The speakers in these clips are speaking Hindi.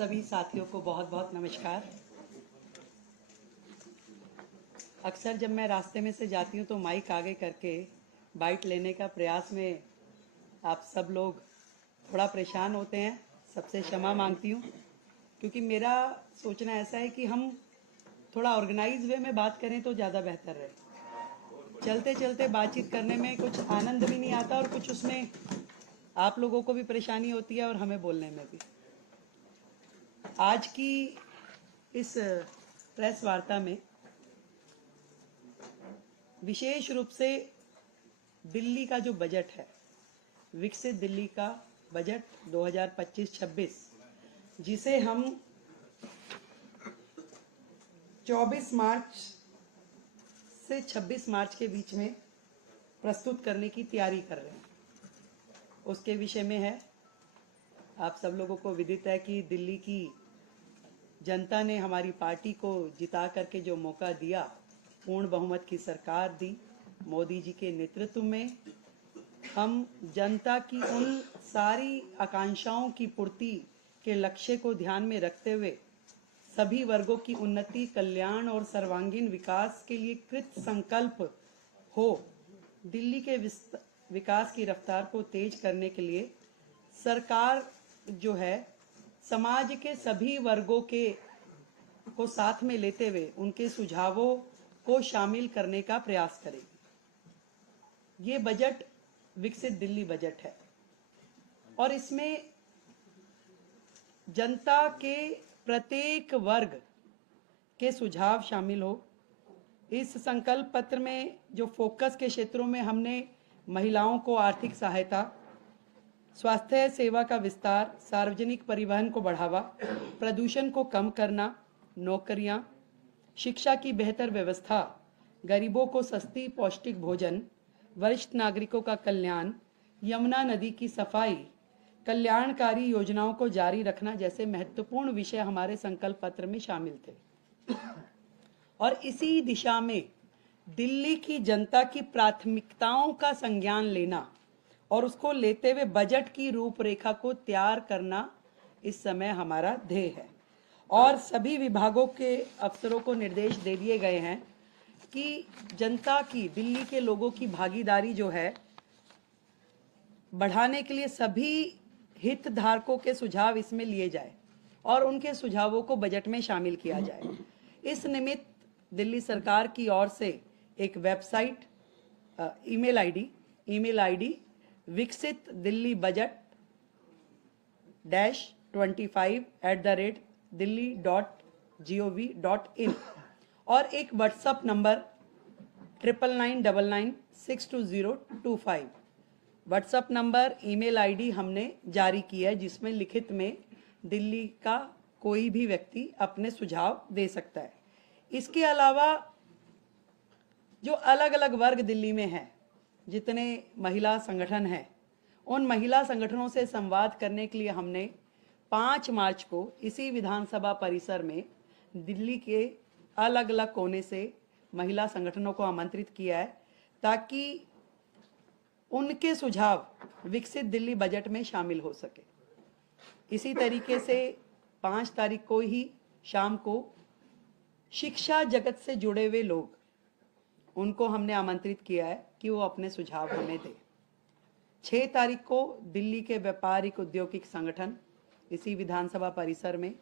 सभी साथियों को बहुत बहुत नमस्कार। अक्सर जब मैं रास्ते में से जाती हूँ तो माइक आगे करके बाइट लेने का प्रयास में आप सब लोग थोड़ा परेशान होते हैं। सबसे क्षमा मांगती हूँ, क्योंकि मेरा सोचना ऐसा है कि हम थोड़ा ऑर्गेनाइज वे में बात करें तो ज़्यादा बेहतर रहे। चलते चलते बातचीत करने में कुछ आनंद भी नहीं आता और कुछ उसमें आप लोगों को भी परेशानी होती है और हमें बोलने में भी। आज की इस प्रेस वार्ता में विशेष रूप से दिल्ली का जो बजट है, विकसित दिल्ली का बजट 2025-26, जिसे हम 24 मार्च से 26 मार्च के बीच में प्रस्तुत करने की तैयारी कर रहे हैं, उसके विषय में है। आप सब लोगों को विदित है कि दिल्ली की जनता ने हमारी पार्टी को जिता करके जो मौका दिया, पूर्ण बहुमत की सरकार दी मोदी जी के नेतृत्व में, हम जनता की उन सारी आकांक्षाओं की पूर्ति के लक्ष्य को ध्यान में रखते हुए सभी वर्गों की उन्नति, कल्याण और सर्वांगीण विकास के लिए कृत संकल्प हो दिल्ली के विकास की रफ्तार को तेज करने के लिए सरकार जो है समाज के सभी वर्गों को साथ में लेते हुए उनके सुझावों को शामिल करने का प्रयास करेगी। ये बजट विकसित दिल्ली बजट है और इसमें जनता के प्रत्येक वर्ग के सुझाव शामिल हो। इस संकल्प पत्र में जो फोकस के क्षेत्रों में हमने महिलाओं को आर्थिक सहायता, स्वास्थ्य सेवा का विस्तार, सार्वजनिक परिवहन को बढ़ावा, प्रदूषण को कम करना, नौकरियां, शिक्षा की बेहतर व्यवस्था, गरीबों को सस्ती पौष्टिक भोजन, वरिष्ठ नागरिकों का कल्याण, यमुना नदी की सफाई, कल्याणकारी योजनाओं को जारी रखना जैसे महत्वपूर्ण विषय हमारे संकल्प पत्र में शामिल थे। और इसी दिशा में दिल्ली की जनता की प्राथमिकताओं का संज्ञान लेना और उसको लेते हुए बजट की रूपरेखा को तैयार करना इस समय हमारा ध्येय है। और सभी विभागों के अफसरों को निर्देश दे दिए गए हैं कि जनता की, दिल्ली के लोगों की भागीदारी जो है बढ़ाने के लिए सभी हितधारकों के सुझाव इसमें लिए जाए और उनके सुझावों को बजट में शामिल किया जाए। इस निमित्त दिल्ली सरकार की ओर से एक वेबसाइट, ईमेल आईडी विकसित दिल्ली बजट -25@delhi.gov.in और एक WhatsApp number 9999962025 WhatsApp number, email ID हमने जारी की है, जिसमें लिखित में दिल्ली का कोई भी व्यक्ति अपने सुझाव दे सकता है। इसके अलावा जो अलग अलग वर्ग दिल्ली में हैं, जितने महिला संगठन हैं, उन महिला संगठनों से संवाद करने के लिए हमने 5 मार्च को इसी विधानसभा परिसर में दिल्ली के अलग अलग कोने से महिला संगठनों को आमंत्रित किया है, ताकि उनके सुझाव विकसित दिल्ली बजट में शामिल हो सके। इसी तरीके से 5 तारीख को ही शाम को शिक्षा जगत से जुड़े हुए लोग, उनको हमने आमंत्रित किया है कि वो अपने सुझाव हमें दें। 6 तारीख को दिल्ली के व्यापारिक औद्योगिक संगठन इसी विधानसभा परिसर में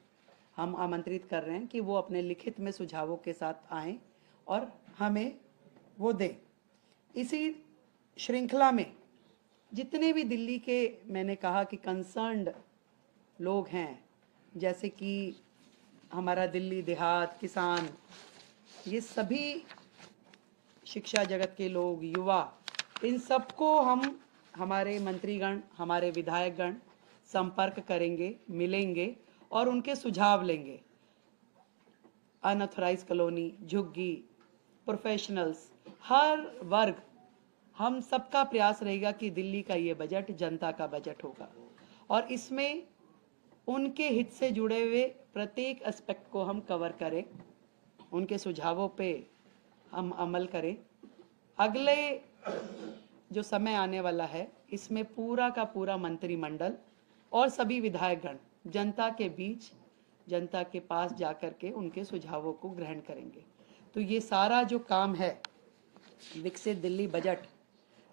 हम आमंत्रित कर रहे हैं कि वो अपने लिखित में सुझावों के साथ आएं और हमें वो दें। इसी श्रृंखला में जितने भी दिल्ली के, मैंने कहा कि कंसर्न्ड लोग हैं, जैसे कि हमारा दिल्ली देहात, किसान, ये सभी शिक्षा जगत के लोग, युवा, इन सबको हम, हमारे मंत्रीगण, हमारे विधायकगण संपर्क करेंगे, मिलेंगे और उनके सुझाव लेंगे। अनऑथराइज कॉलोनी, झुग्गी, प्रोफेशनल्स, हर वर्ग, हम सबका प्रयास रहेगा कि दिल्ली का ये बजट जनता का बजट होगा और इसमें उनके हित से जुड़े हुए प्रत्येक एस्पेक्ट को हम कवर करें, उनके सुझावों पे हम अमल करें। अगले जो समय आने वाला है, इसमें पूरा का पूरा मंत्रिमंडल और सभी विधायकगण जनता के बीच जनता के पास जाकर के उनके सुझावों को ग्रहण करेंगे। तो ये सारा जो काम है विकसित दिल्ली बजट,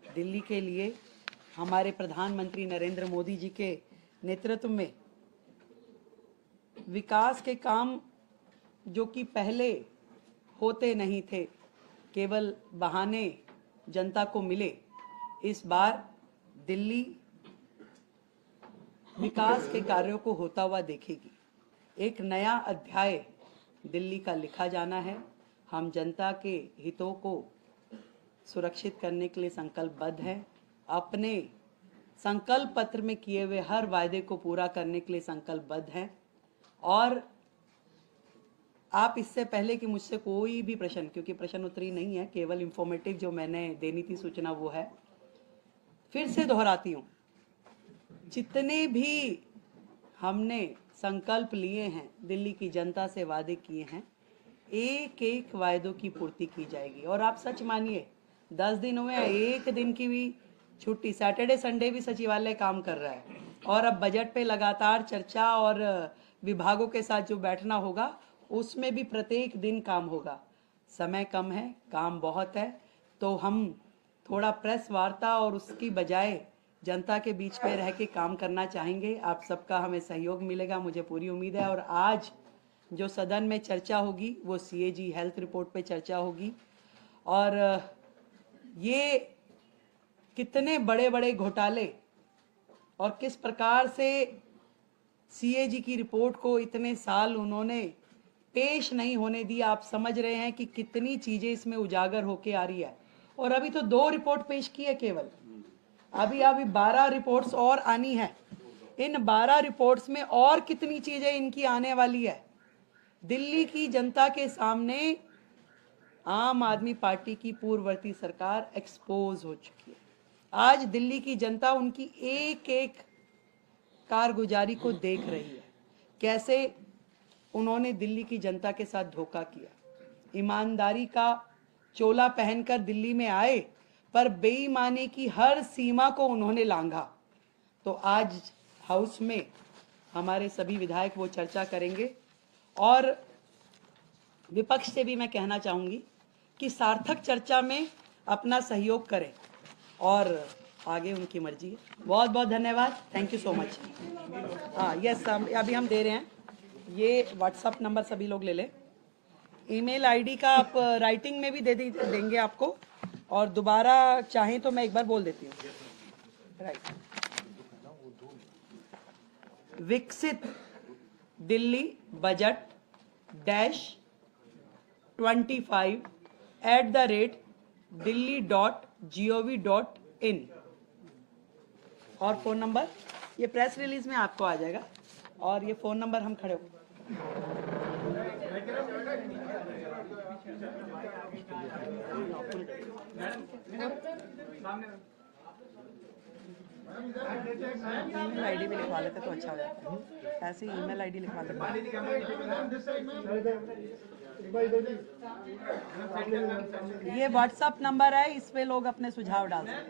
दिल्ली के लिए हमारे प्रधानमंत्री नरेंद्र मोदी जी के नेतृत्व में विकास के काम जो कि पहले होते नहीं थे, केवल बहाने जनता को मिले, इस बार दिल्ली विकास के कार्यों को होता हुआ देखेगी। एक नया अध्याय दिल्ली का लिखा जाना है। हम जनता के हितों को सुरक्षित करने के लिए संकल्पबद्ध हैं। अपने संकल्प पत्र में किए हुए हर वायदे को पूरा करने के लिए संकल्पबद्ध हैं। और आप इससे पहले कि मुझसे कोई भी प्रश्न, क्योंकि प्रश्न उत्तरी नहीं है, केवल इंफॉर्मेटिव जो मैंने देनी थी सूचना वो है, फिर से दोहराती हूँ, जितने भी हमने संकल्प लिए हैं, दिल्ली की जनता से वादे किए हैं, एक एक वायदों की पूर्ति की जाएगी। और आप सच मानिए 10 दिन हुए, एक दिन की भी छुट्टी, सैटरडे संडे भी सचिवालय काम कर रहा है। और अब बजट पे लगातार चर्चा और विभागों के साथ जो बैठना होगा उसमें भी प्रत्येक दिन काम होगा। समय कम है, काम बहुत है, तो हम थोड़ा प्रेस वार्ता और उसकी बजाय जनता के बीच में रह के काम करना चाहेंगे। आप सबका हमें सहयोग मिलेगा, मुझे पूरी उम्मीद है। और आज जो सदन में चर्चा होगी वो CAG हेल्थ रिपोर्ट पे चर्चा होगी। और ये कितने बड़े बड़े घोटाले और किस प्रकार से CAG की रिपोर्ट को इतने साल उन्होंने पेश नहीं होने दी, आप समझ रहे हैं कि कितनी चीजें इसमें उजागर होके आ रही है। और अभी तो 2 रिपोर्ट पेश की है केवल, अभी 12 रिपोर्ट्स और आनी है। इन 12 रिपोर्ट्स में और कितनी चीजें इनकी आने वाली है। दिल्ली की जनता के सामने आम आदमी पार्टी की पूर्ववर्ती सरकार एक्सपोज हो चुकी है। आज दिल्ली की जनता उनकी एक एक कारगुजारी को देख रही है, कैसे उन्होंने दिल्ली की जनता के साथ धोखा किया। ईमानदारी का चोला पहनकर दिल्ली में आए, पर बेईमानी की हर सीमा को उन्होंने लांघा। तो आज हाउस में हमारे सभी विधायक वो चर्चा करेंगे। और विपक्ष से भी मैं कहना चाहूँगी कि सार्थक चर्चा में अपना सहयोग करें, और आगे उनकी मर्जी है। बहुत बहुत धन्यवाद, थैंक यू सो मच। हाँ यस, अभी हम दे रहे हैं। ये व्हाट्सअप नंबर सभी लोग ले लें। ईमेल आईडी का आप राइटिंग में भी देंगे आपको, और दोबारा चाहें तो मैं एक बार बोल देती हूँ। राइट, विकसित दिल्ली बजट -25@delhi.gov.in। और फोन नंबर ये प्रेस रिलीज में आपको आ जाएगा, और ये फोन नंबर हम खड़े हो। ईमेल आईडी भी लिखवा लेते तो अच्छा हो जाता। ऐसे ईमेल आईडी लिखवा लेते। ये व्हाट्सएप नंबर है, इस पे लोग अपने सुझाव डाल सकते हैं।